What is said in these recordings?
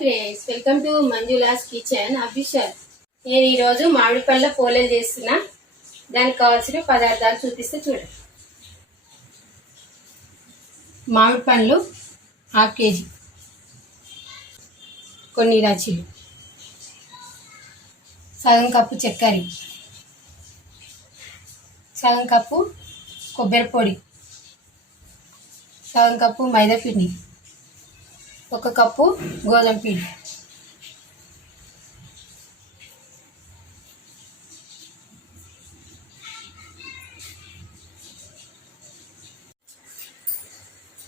Friends, welcome to Manjula's kitchen official. నేను ఈరోజు మామిడి పండ్ల పోలేలు చేస్తున్నా. దానికి కావాల్సిన పదార్థాలు చూపిస్తే చూడండి. మామిడి పండ్లు 1/2 కేజీ, కొన్ని ఇలాచీలు, సగం కప్పు చక్కెర, సగం కప్పు కొబ్బరి పొడి, సగం కప్పు మైదా పిండి, 1 కప్పు గోధుమ పిండి.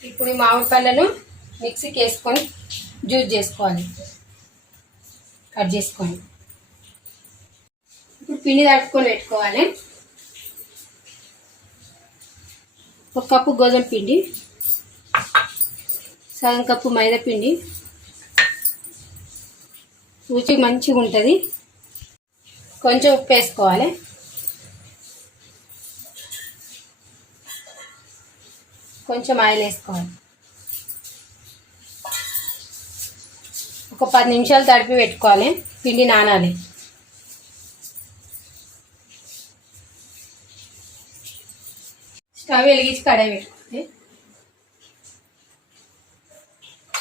ఇప్పుడు ఈ మామిడి పళ్ళను మిక్సీకి వేసుకొని జ్యూస్ చేసుకోవాలి, కట్ చేసుకొని. ఇప్పుడు పిండి తట్టుకొని పెట్టుకోవాలి. 1 కప్పు గోధుమ పిండి, సగం కప్పు మైదా పిండి, రుచి మంచిగా ఉంటుంది. కొంచెం ఉప్పు వేసుకోవాలి. కొంచెం ఆయిల్ వేసుకోవాలి. ఒక 10 నిమిషాలు తడిపి పెట్టుకోవాలి. పిండి నానాలి. స్టవ్ వెలిగించి కడాయి పెట్టుకోవాలి.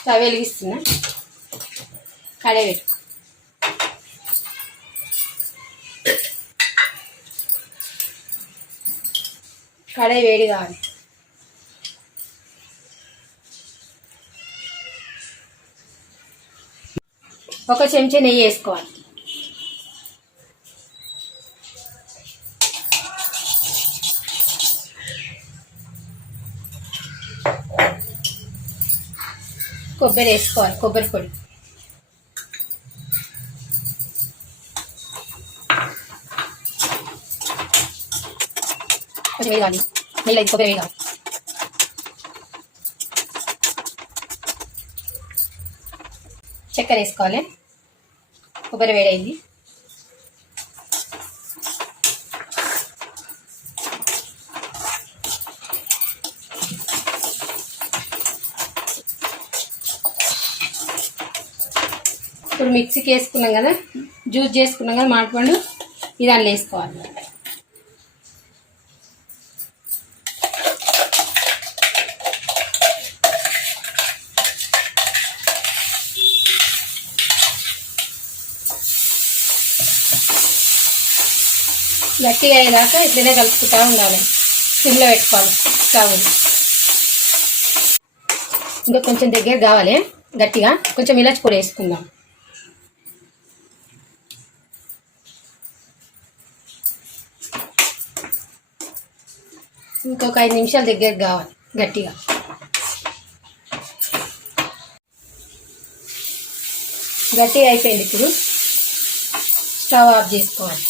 స్టవ్ వెలిగిస్తున్నా, కడాయి పెట్టుకో. కడాయి వేడి కావాలి. ఒక చెంచా నెయ్యి వేసుకోవాలి. కొబ్బరి వేసుకోవాలి, కొబ్బరి పొడి. కొంచెం వేయాలి, నెయ్యి కొబ్బరి వేయాలి. చక్కెర వేసుకోవాలి. కొబ్బరి వేడైంది. ఇప్పుడు మిక్సీకి వేసుకున్నాం కదా, జ్యూస్ చేసుకున్నాం కదా మామిడిపండు, ఇది దాంట్లో వేసుకోవాలి. గట్టిగా అయ్యేదాకా ఇట్లనే కలుపుకుంటూ ఉండాలి. సిమ్లో పెట్టుకోవాలి స్టవ్. ఇంకా కొంచెం దగ్గర కావాలి గట్టిగా. కొంచెం ఇలాచి పొడి వేసుకుందాం. ఇంకొక 5 నిమిషాలు దగ్గర కావాలి గట్టిగా. గట్టిగా అయిపోయింది. ఇప్పుడు స్టవ్ ఆఫ్ చేసుకోవాలి.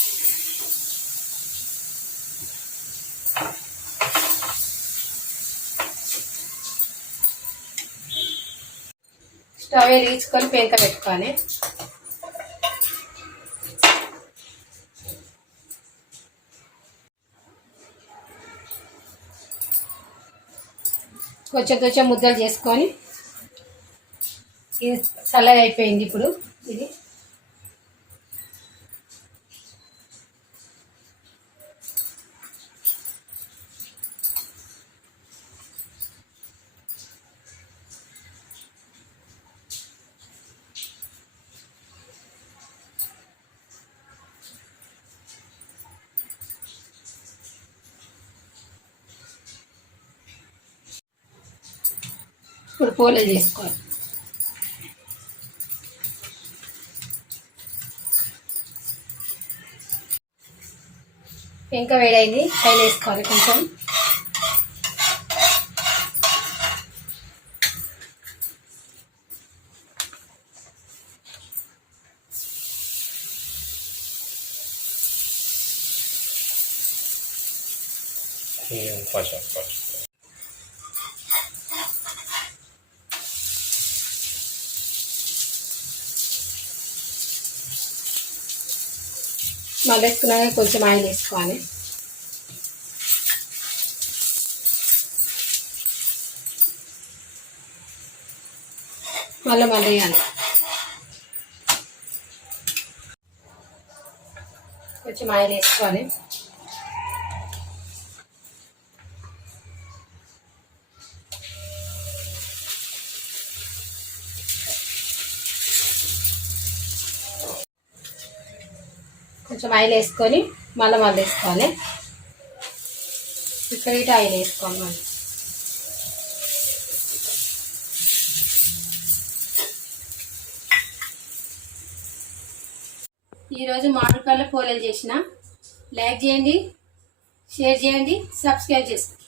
స్టవ్ వెలిగించుకొని పెంక పెట్టుకోవాలి. కొంచెం కొంచెం ముద్దలు చేసుకొని, ఇది చల్లగా అయిపోయింది. ఇప్పుడు ఇది ఇప్పుడు పోలేలు చేసుకోవాలి. పెంక వేడైంది, ఆయిల్ వేసుకోవాలి కొంచెం. మళ్ళీ వేసుకున్నాక కొంచెం ఆయిల్ వేసుకోవాలి. మళ్ళీ వేయాలి. కొంచెం ఆయిల్ వేసుకోవాలి. కొంచెం ఆయిల్ వేసుకొని మళ్ళీ వేసుకోవాలి. ఇక్కడ ఇటు ఆయిల్ వేసుకోవాలి. మళ్ళీ ఈరోజు మామిడిపళ్ళ పోలేలు చేసిన. లైక్ చేయండి, షేర్ చేయండి, సబ్స్క్రైబ్ చేసుకోండి.